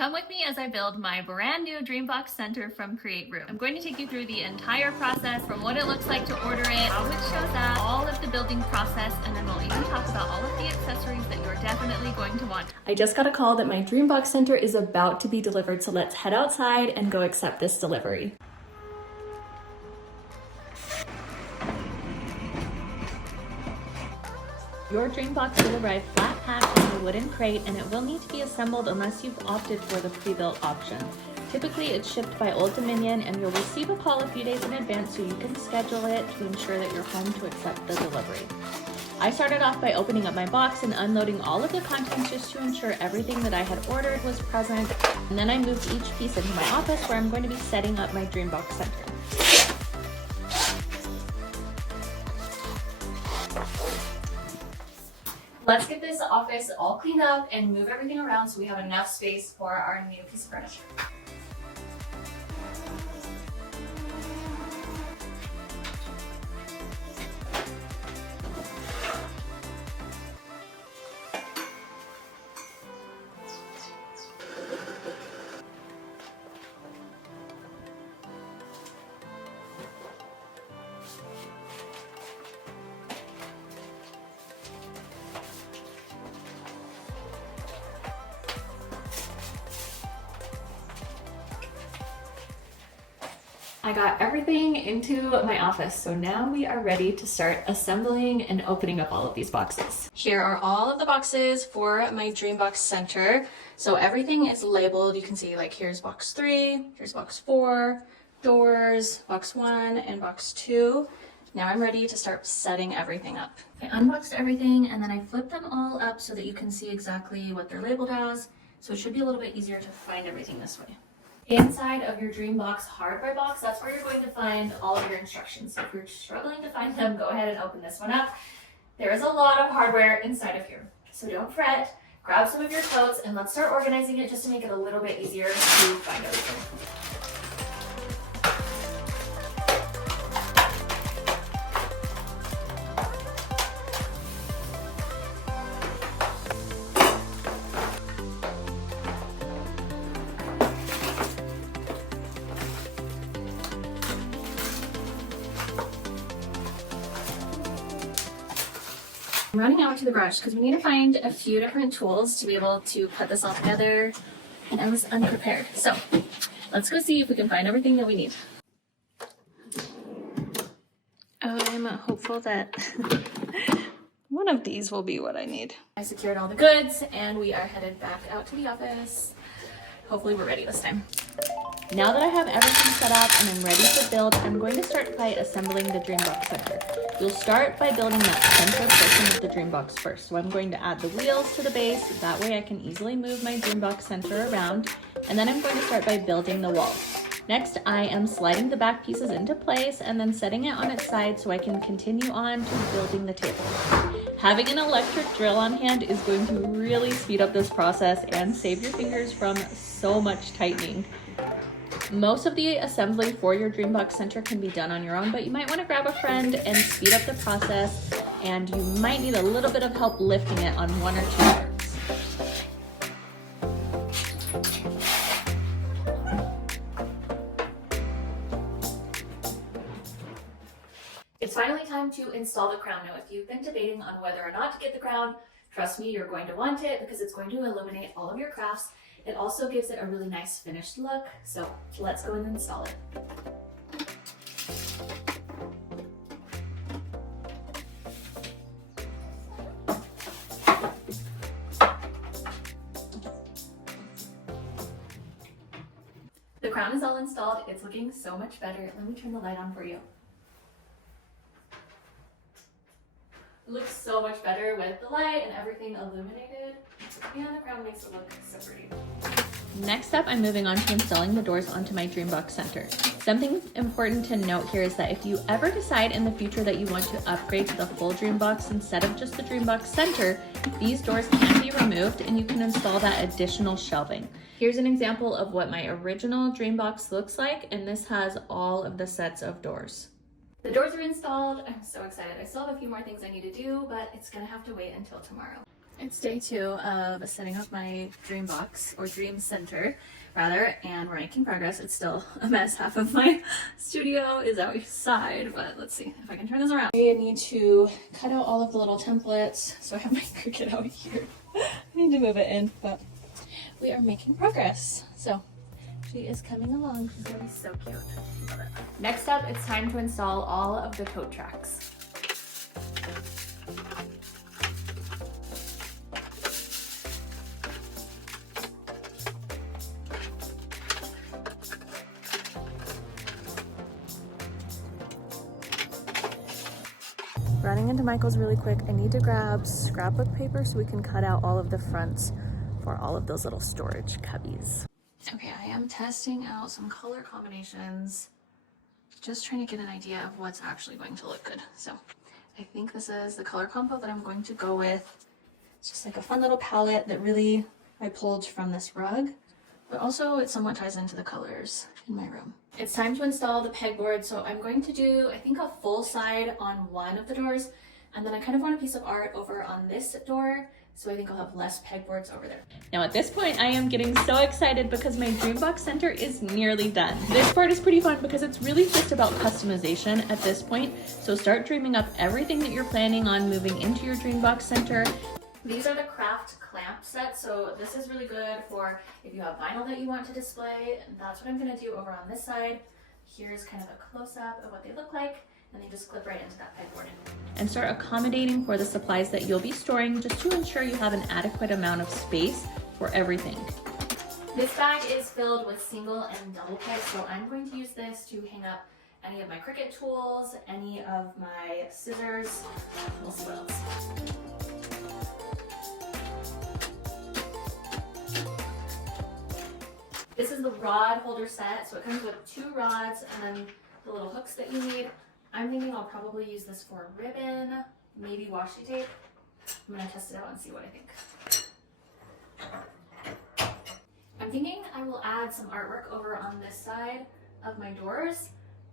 Come with me as I build my brand new DreamBox Center from Create Room. I'm going to take you through the entire process, from what it looks like to order it, how it shows up, all of the building process, and then we'll even talk about all of the accessories that you're definitely going to want. I just got a call that my DreamBox Center is about to be delivered, so let's head outside and go accept this delivery. Your DreamBox will arrive flat packed in a wooden crate, and it will need to be assembled unless you've opted for the pre-built option. Typically, it's shipped by Old Dominion, and you'll receive a call a few days in advance so you can schedule it to ensure that you're home to accept the delivery. I started off by opening up my box and unloading all of the contents just to ensure everything that I had ordered was present, and then I moved each piece into my office where I'm going to be setting up my DreamBox Center. Let's get this office all cleaned up and move everything around so we have enough space for our new piece of furniture. I got everything into my office, so now we are ready to start assembling and opening up all of these boxes. Here are all of the boxes for my DreamBox Center. So everything is labeled. You can see, like, here's box 3, here's box 4, doors, box 1, and box 2. Now I'm ready to start setting everything up. I unboxed everything and then I flipped them all up so that you can see exactly what they're labeled as. So it should be a little bit easier to find everything this way. Inside of your DreamBox hardware box, that's where you're going to find all of your instructions. So if you're struggling to find them, go ahead and open this one up. There is a lot of hardware inside of here, so don't fret. Grab some of your totes and let's start organizing it just to make it a little bit easier to find everything. I'm running out to the garage because we need to find a few different tools to be able to put this all together, and I was unprepared. So let's go see if we can find everything that we need. I'm hopeful that one of these will be what I need. I secured all the goods and we are headed back out to the office. Hopefully we're ready this time. Now that I have everything set up and I'm ready to build, I'm going to start by assembling the DreamBox Center. You'll start by building that center portion of the DreamBox first. So I'm going to add the wheels to the base. That way I can easily move my DreamBox Center around. And then I'm going to start by building the walls. Next, I am sliding the back pieces into place and then setting it on its side so I can continue on to building the table. Having an electric drill on hand is going to really speed up this process and save your fingers from so much tightening. Most of the assembly for your DreamBox Center can be done on your own, but you might want to grab a friend and speed up the process, and you might need a little bit of help lifting it on one or two parts. It's finally time to install the crown. Now, if you've been debating on whether or not to get the crown, trust me, you're going to want it because it's going to illuminate all of your crafts. It also gives it a really nice finished look, so let's go and install it. The crown is all installed. It's looking so much better. Let me turn the light on for you. It looks so much better with the light and everything illuminated. And the crown makes it look so pretty. Next up, I'm moving on to installing the doors onto my DreamBox Center. Something important to note here is that if you ever decide in the future that you want to upgrade to the full DreamBox instead of just the DreamBox Center, these doors can be removed and you can install that additional shelving. Here's an example of what my original DreamBox looks like, and this has all of the sets of doors. The doors are installed. I'm so excited. I still have a few more things I need to do, but it's gonna have to wait until tomorrow. It's day 2 of setting up my DreamBox, or Dream Center rather, and we're making progress. It's still a mess. Half of my studio is outside, but let's see if I can turn this around. I need to cut out all of the little templates. So I have my Cricut out here. I need to move it in, but we are making progress. So she is coming along. She's gonna be so cute. Love it. Next up, it's time to install all of the tote tracks. Running into Michael's really quick. I need to grab scrapbook paper so we can cut out all of the fronts for all of those little storage cubbies. Okay, I am testing out some color combinations, just trying to get an idea of what's actually going to look good. So I think this is the color combo that I'm going to go with. It's just like a fun little palette that really I pulled from this rug, but also it somewhat ties into the colors in my room. It's time to install the pegboard, so I'm going to do, I think, a full side on one of the doors, and then I kind of want a piece of art over on this door, so I think I'll have less pegboards over there. Now at this point, I am getting so excited because my DreamBox Center is nearly done. This part is pretty fun because it's really just about customization at this point, so start dreaming up everything that you're planning on moving into your DreamBox Center. These are the craft clamp sets, so this is really good for if you have vinyl that you want to display. That's what I'm going to do over on this side. Here's kind of a close-up of what they look like, and they just clip right into that pegboard. And start accommodating for the supplies that you'll be storing just to ensure you have an adequate amount of space for everything. This bag is filled with single and double pegs, so I'm going to use this to hang up any of my Cricut tools, any of my scissors. We'll see what else. This is the rod holder set, so it comes with 2 rods and then the little hooks that you need. I'm thinking I'll probably use this for ribbon, maybe washi tape. I'm gonna test it out and see what I think. I'm thinking I will add some artwork over on this side of my doors.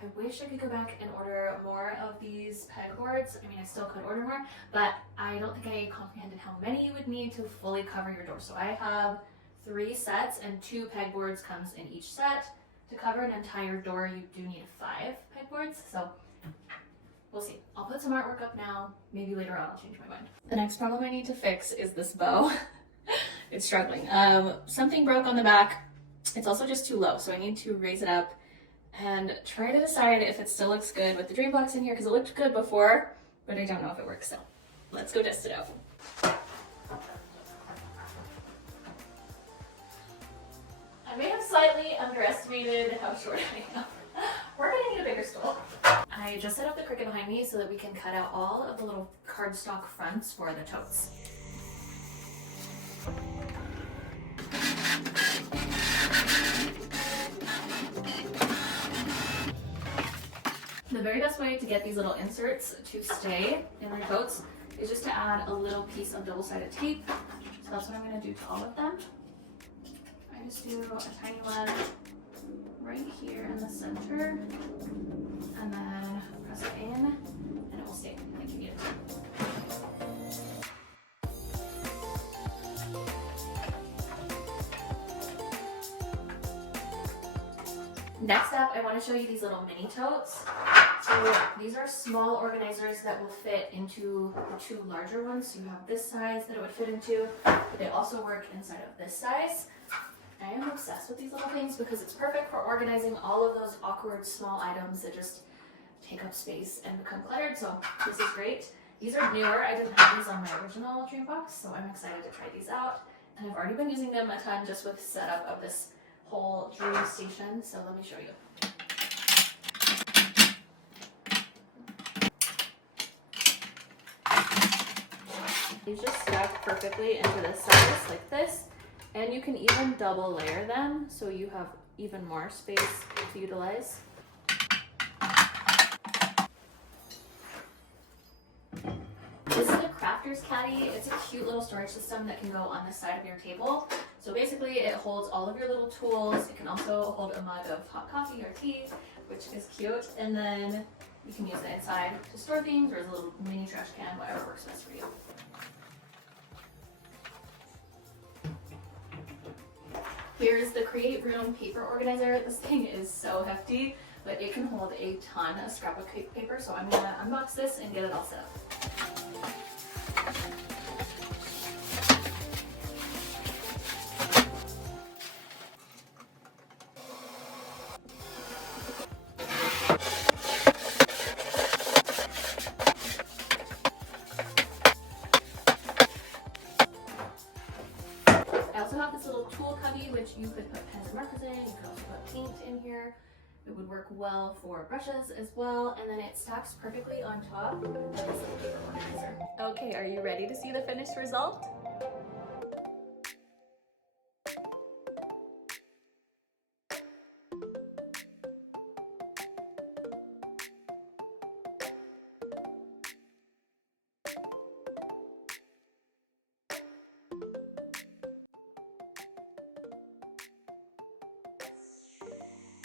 I wish I could go back and order more of these pegboards. I mean, I still could order more, but I don't think I comprehended how many you would need to fully cover your door. So I have 3 sets and 2 pegboards comes in each set. To cover an entire door, you do need 5 pegboards, so we'll see. I'll put some artwork up now. Maybe later on I'll change my mind. The next problem I need to fix is this bow. It's struggling. Something broke on the back. It's also just too low, so I need to raise it up and try to decide if it still looks good with the DreamBox in here, because it looked good before, but I don't know if it works, so let's go test it out. I may have slightly underestimated how short I am. We're gonna need a bigger stool. I just set up the Cricut behind me so that we can cut out all of the little cardstock fronts for the totes. The very best way to get these little inserts to stay in their totes is just to add a little piece of double-sided tape. So that's what I'm gonna do to all of them. I just do a tiny one right here in the center, and then press it in, and it will stay like you need it to. Next up, I want to show you these little mini totes. So these are small organizers that will fit into the 2 larger ones. So you have this size that it would fit into, but they also work inside of this size. I am obsessed with these little things because it's perfect for organizing all of those awkward small items that just take up space and become cluttered. So this is great. These are newer. I didn't have these on my original DreamBox, so I'm excited to try these out. And I've already been using them a ton just with setup of this whole Dream station. So let me show you. These just stack perfectly into this size like this. And you can even double layer them so you have even more space to utilize. This is a crafter's caddy. It's a cute little storage system that can go on the side of your table. So basically it holds all of your little tools. It can also hold a mug of hot coffee or tea, which is cute. And then you can use it inside to store things, or as a little mini trash can, whatever works best for you. Here's the Create Room paper organizer. This thing is so hefty, but it can hold a ton of scrapbook paper, so I'm gonna unbox this and get it all set up. I also have this little tool cubby, which you could put pens and markers in. You could also put paint in here. It would work well for brushes as well. And then it stacks perfectly on top of this little paper organizer. Okay, are you ready to see the finished result?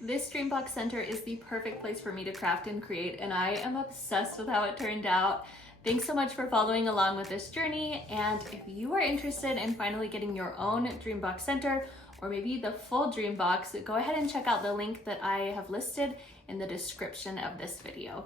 This DreamBox Center is the perfect place for me to craft and create, and I am obsessed with how it turned out. Thanks so much for following along with this journey, and if you are interested in finally getting your own DreamBox Center, or maybe the full DreamBox, go ahead and check out the link that I have listed in the description of this video.